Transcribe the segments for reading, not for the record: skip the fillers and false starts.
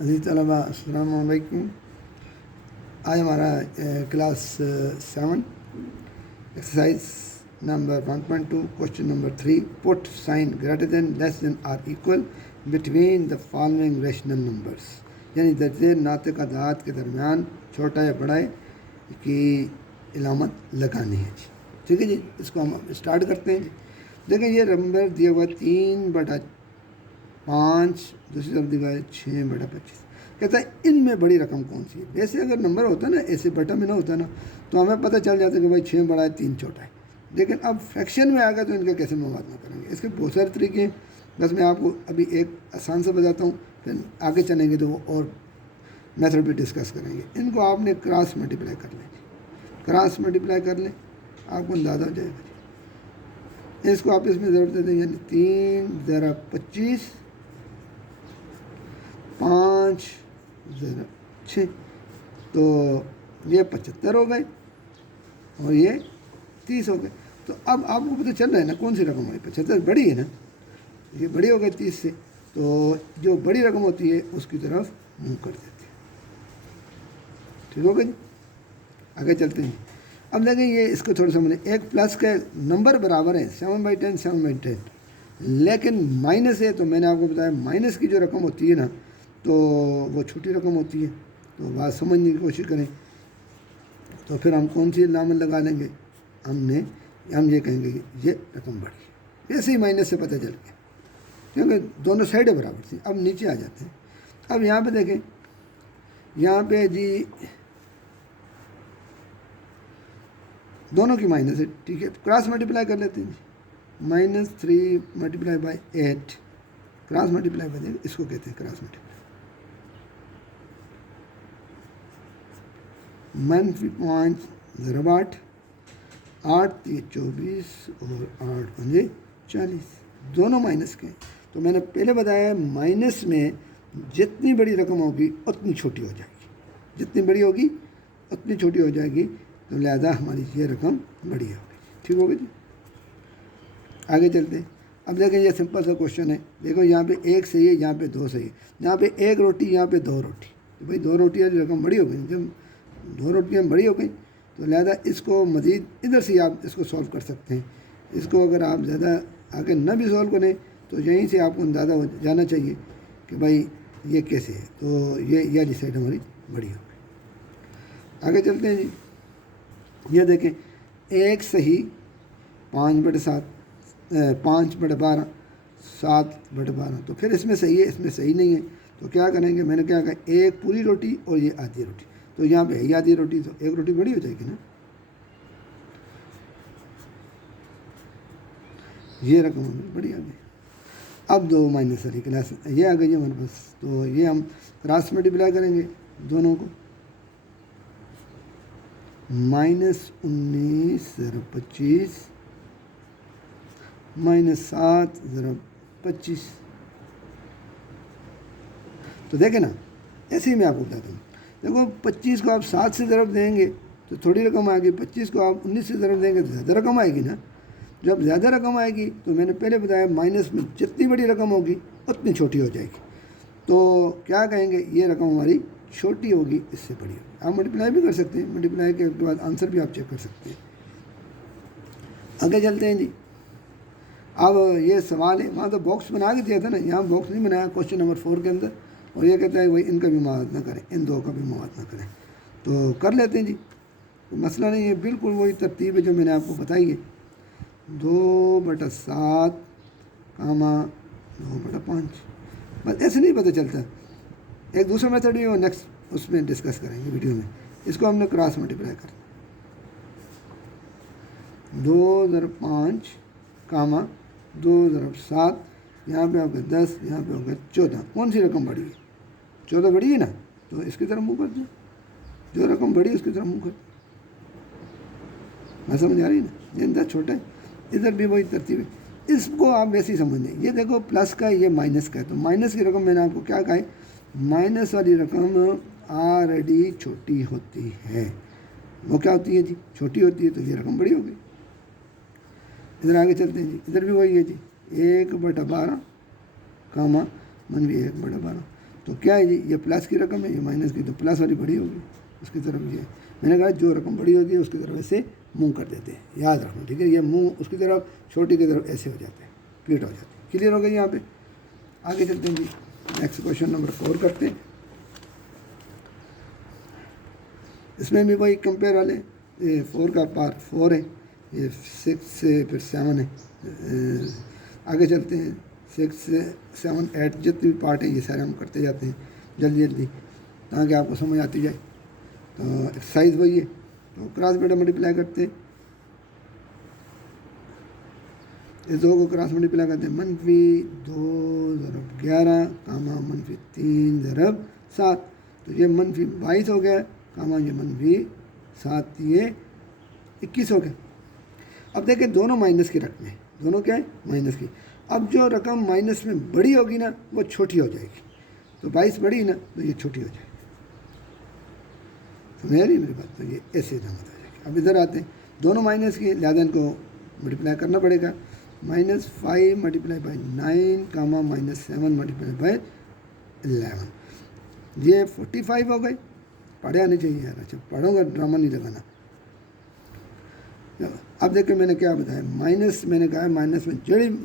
عزیز طلبہ السلام علیکم. آج ہمارا class 7 exercise number 1.2 question number 3 put sign greater than less than or equal between the following rational numbers, یعنی درجے ناطق اعداد کے درمیان چھوٹا یا بڑا کی علامت لگانی ہے جی. ٹھیک ہے جی، اس کو ہم اسٹارٹ کرتے ہیں جی. دیکھیں یہ نمبر دیا ہوا 3/5، دوسری طرف دیا ہے 6/25. کہتا ہے ان میں بڑی رقم کون سی ہے. ویسے اگر نمبر ہوتا ہے نا ایسے بٹا میں نہ ہوتا نا تو ہمیں پتہ چل جاتا کہ بھائی 6 بڑا ہے 3 چھوٹا ہے. لیکن اب فریکشن میں آ گیا تو ان کا کیسے موازنہ کریں گے. اس کے بہت سارے طریقے ہیں، بس میں آپ کو ابھی ایک آسان سے بتاتا ہوں، پھر آگے چلیں گے تو وہ اور میتھڈ بھی ڈسکس کریں گے. ان کو آپ نے کراس ملٹیپلائی کر لیں جی. کراس ملٹیپلائی کر لیں، آپ کو اندازہ ہو جائے گا جی. اس کو آپ اس میں ضرورت دے دیں، یعنی 3 × 25 5 × 6 تو یہ 75 ہو گئے اور یہ 30 ہو گئے. تو اب آپ کو پتہ چل رہا ہے نا کون سی رقم ہوئی. 75 بڑی ہے نا، یہ بڑی ہو گئی 30 سے، تو جو بڑی رقم ہوتی ہے اس کی طرف منہ کر دیتے ہیں. ٹھیک ہو گیا جی، آگے چلتے ہیں. اب دیکھیں یہ اس کو تھوڑا سمجھیں. ایک پلس کے نمبر برابر ہے 7/10 7/10، لیکن مائنس ہے. تو میں نے آپ کو بتایا مائنس کی جو رقم ہوتی ہے نا تو وہ چھوٹی رقم ہوتی ہے. تو بات سمجھنے کی کوشش کریں. تو پھر ہم کون سی علامت لگا لیں گے، ہم یہ کہیں گے کہ یہ رقم بڑی ہے. ویسے ہی مائنس سے پتہ چل گیا کیونکہ دونوں سائڈیں برابر تھیں. اب نیچے آ جاتے ہیں. اب یہاں پہ دیکھیں، یہاں پہ جی دونوں کی مائنس ہے. ٹھیک ہے، کراس ملٹیپلائی کر لیتے ہیں جی. -3 × 8 کراس ملٹیپلائی کر دیں، اس کو کہتے ہیں کراس ملٹیپلائی. -5 ضرب 8 8 × 24 اور 8 × 40 دونوں مائنس کے ہیں. تو میں نے پہلے بتایا مائنس میں جتنی بڑی رقم ہوگی اتنی چھوٹی ہو جائے گی، جتنی بڑی ہوگی اتنی چھوٹی ہو جائے گی. تو لہذا ہماری یہ رقم بڑی ہوگی. ٹھیک ہوگی جی، آگے چلتے ہیں. اب دیکھیں یہ سمپل سا کوشچن ہے. دیکھو یہاں پہ 1 صحیح ہے، یہاں پہ 2 صحیح ہے. یہاں پہ 1 روٹی، یہاں پہ 2 روٹی. تو بھائی 2 روٹیاں جو رقم بڑی ہو گئی، جب 2 روٹیاں بڑی ہو گئی تو لہذا اس کو مزید ادھر سے آپ اس کو سولو کر سکتے ہیں. اس کو اگر آپ زیادہ آگے نہ بھی سولو کریں تو یہیں سے آپ کو اندازہ ہو جانا چاہیے کہ بھائی یہ کیسے ہے. تو یہ والی سائڈ ہماری بڑی ہو گئی. آگے چلتے ہیں جی. یہ دیکھیں 1 صحیح 5/7 5/12 7/12. تو پھر اس میں صحیح ہے، اس میں صحیح نہیں ہے. تو کیا کریں گے، میں نے کیا کہا 1 پوری روٹی اور یہ آدھی روٹی. تو یہاں پہ ہے آدھی روٹی، تو 1 روٹی بڑی ہو جائے گی نا. یہ رقم ہمیں بڑی آ گئی. اب 2 مائنس والی کلاس یہ آ گئی ہے ہمارے پاس. تو یہ ہم کراس ملٹیپلائی کریں گے دونوں کو. -19 ضرب 25 -7 ضرب 25. تو دیکھیں نا، ایسے ہی میں آپ کو بتاتا ہوں. دیکھو 25 کو آپ 7 سے ضرب دیں گے تو تھوڑی رقم آئے گی. 25 کو آپ 19 سے ضرب دیں گے تو زیادہ رقم آئے گی نا. جب زیادہ رقم آئے گی تو میں نے پہلے بتایا مائنس میں جتنی بڑی رقم ہوگی اتنی چھوٹی ہو جائے گی. تو کیا کہیں گے، یہ رقم ہماری چھوٹی ہوگی، اس سے بڑی ہوگی. آپ ملٹیپلائی بھی کر سکتے ہیں، ملٹیپلائی کے بعد آنسر بھی آپ چیک کر سکتے ہیں. آگے چلتے ہیں جی. اب یہ سوال ہے، وہاں تو باکس بنا کے دیا تھا نا، یہاں باکس نہیں بنایا کوشچن نمبر 4 کے اندر. اور یہ کہتا ہے بھائی ان کا بھی موازنہ کریں، ان دو کا بھی موازنہ کریں. تو کر لیتے ہیں جی، مسئلہ نہیں ہے. بالکل وہی ترتیب ہے جو میں نے آپ کو بتائی ہے. 2/7 2/5. بس ایسے نہیں پتہ چلتا. ایک دوسرا میتھڈ بھی نیکسٹ اس میں ڈسکس کریں گے ویڈیو میں. اس کو ہم نے کراس ملٹیپلائی کرنا. 2 × 5 2 × 7 یہاں پہ ہوگا 10، یہاں پہ ہوگا 14. کون سی رقم بڑی ہے؟ 14 بڑی ہے نا، تو اس کی طرف منہ کر دیں. جو رقم بڑی ہے اس کی طرف منہ کر دیں. میں سمجھ آ رہی ہے نا. یہ 10 چھوٹا ہے، ادھر بھی وہی ترتیب ہے. اس کو آپ ویسے ہی سمجھ لیں. یہ دیکھو پلس کا، یہ مائنس کا ہے. تو مائنس کی رقم میں نے آپ کو کیا کہا ہے، مائنس والی رقم آلریڈی چھوٹی ہوتی ہے. وہ کیا ہوتی ہے جی، چھوٹی ہوتی ہے. تو یہ رقم بڑی ہوگی. ادھر آگے چلتے ہیں جی. ادھر بھی وہی ہے جی، 1/12 -1/12. تو کیا ہے جی، یہ پلس کی رقم ہے، یہ مائنس کی، تو پلس والی بڑی ہوگی اس کی طرف یہ میں نے کہا جو رقم بڑی ہوگی اس کی طرف ایسے منہ کر دیتے ہیں، یاد رکھنا ٹھیک ہے، یہ منہ اس کی طرف چھوٹی کی طرف ایسے ہو جاتے ہیں، پلیٹ ہو جاتی ہے. کلیئر ہو گئی یہاں پہ. آگے چلتے ہیں جی، نیکسٹ کوشچن نمبر 4 کرتے ہیں. اس میں بھی وہی کمپیئر والے، یہ 4 کا پارٹ 4 ہے، یہ 6 سے پھر 7 ہے. آگے چلتے ہیں، 6 سے 7 8 جتنے بھی پارٹ ہیں یہ سارے ہم کرتے جاتے ہیں جلدی جلدی تاکہ آپ کو سمجھ آتی جائے. تو ایکسرسائز وہی ہے، تو کراس بیٹا ملٹیپلائی کرتے ہیں، اس 2 کو کراس ملٹیپلائی کرتے ہیں، -2 ضرب 11 کاما -3 ضرب 7، تو یہ -22 ہو گیا کاما یہ -7 یہ 21 ہو گیا. اب دیکھیں دونوں مائنس کی رقمیں، دونوں کیا ہے مائنس کی. اب جو رقم مائنس میں بڑی ہوگی نا وہ چھوٹی ہو جائے گی، تو 22 بڑی نا تو یہ چھوٹی ہو جائے گی. سمجھا نہیں میری بات؟ تو یہ ایسے علامت آ جائے گی. اب ادھر آتے ہیں، دونوں مائنس کی، لہٰذا ان کو ملٹیپلائی کرنا پڑے گا. -5 multiply by 9 Cama -7 multiply by 11، یہ 45 ہو گئے. پڑھے آنے چاہیے یار، اچھا پڑھو گا، ڈرامہ نہیں لگانا. اب دیکھیں میں نے کیا بتایا، مائنس میں نے کہا مائنس میں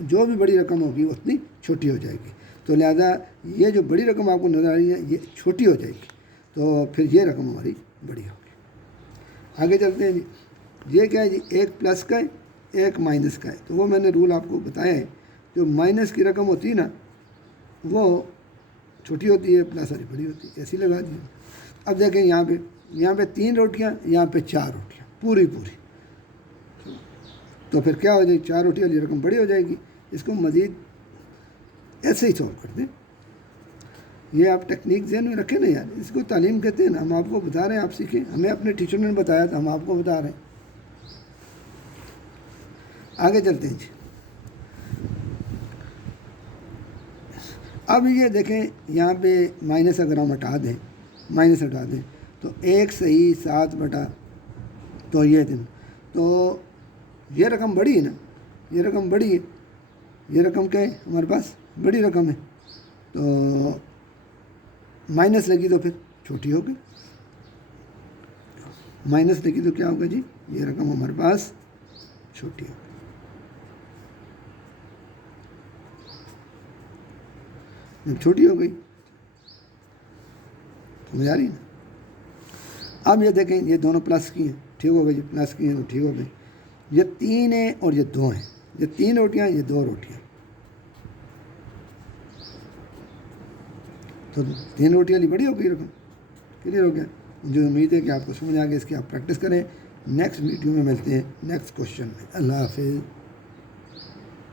جو بھی بڑی رقم ہوگی اتنی چھوٹی ہو جائے گی، تو لہذا یہ جو بڑی رقم آپ کو نظر آ رہی ہے یہ چھوٹی ہو جائے گی، تو پھر یہ رقم ہماری بڑی ہوگی. آگے چلتے ہیں جی. یہ کیا ہے جی، ایک پلس کا ہے ایک مائنس کا ہے، تو وہ میں نے رول آپ کو بتایا ہے، جو مائنس کی رقم ہوتی ہے نا وہ چھوٹی ہوتی ہے، پلس والی بڑی ہوتی ہے، ایسی لگا دی. اب دیکھیں یہاں پہ 3 روٹیاں، یہاں پہ 4 روٹیاں پوری، تو پھر کیا ہو جائے گی، 4 روٹی والی رقم بڑی ہو جائے گی. اس کو مزید ایسے ہی سولو کر دیں. یہ آپ ٹیکنیک ذہن میں رکھیں نا یار، اس کو تعلیم کہتے ہیں نا، ہم آپ کو بتا رہے ہیں، آپ سیکھیں. ہمیں اپنے ٹیچر نے بتایا تھا، ہم آپ کو بتا رہے ہیں. آگے چلتے ہیں جی. اب یہ دیکھیں یہاں پہ مائنس اگر ہم ہٹا دیں، مائنس ہٹا دیں تو 1 صحیح 7 بٹا، تو یہ دن، تو یہ رقم بڑی ہے نا، یہ رقم بڑی ہے، یہ رقم کیا ہے ہمارے پاس بڑی رقم ہے، تو مائنس لگی تو پھر چھوٹی ہوگی. مائنس لگی تو کیا ہوگا جی، یہ رقم ہمارے پاس چھوٹی ہوگی. جب چھوٹی ہو گئی سمجھ آ رہی نا. اب یہ دیکھیں یہ دونوں پلس کی ہیں، ٹھیک ہو گئی جی، پلس کی ہیں تو ٹھیک ہو گئی. یہ 3 ہیں اور یہ 2 ہیں، یہ 3 روٹیاں یہ 2 روٹیاں، تو 3 روٹی والی بڑی ہو گئی رقم. کلیئر ہو گیا. مجھے امید ہے کہ آپ کو سمجھ آ گیا. اس کی آپ پریکٹس کریں. نیکسٹ ویڈیو میں ملتے ہیں نیکسٹ کوشچن میں. اللہ حافظ.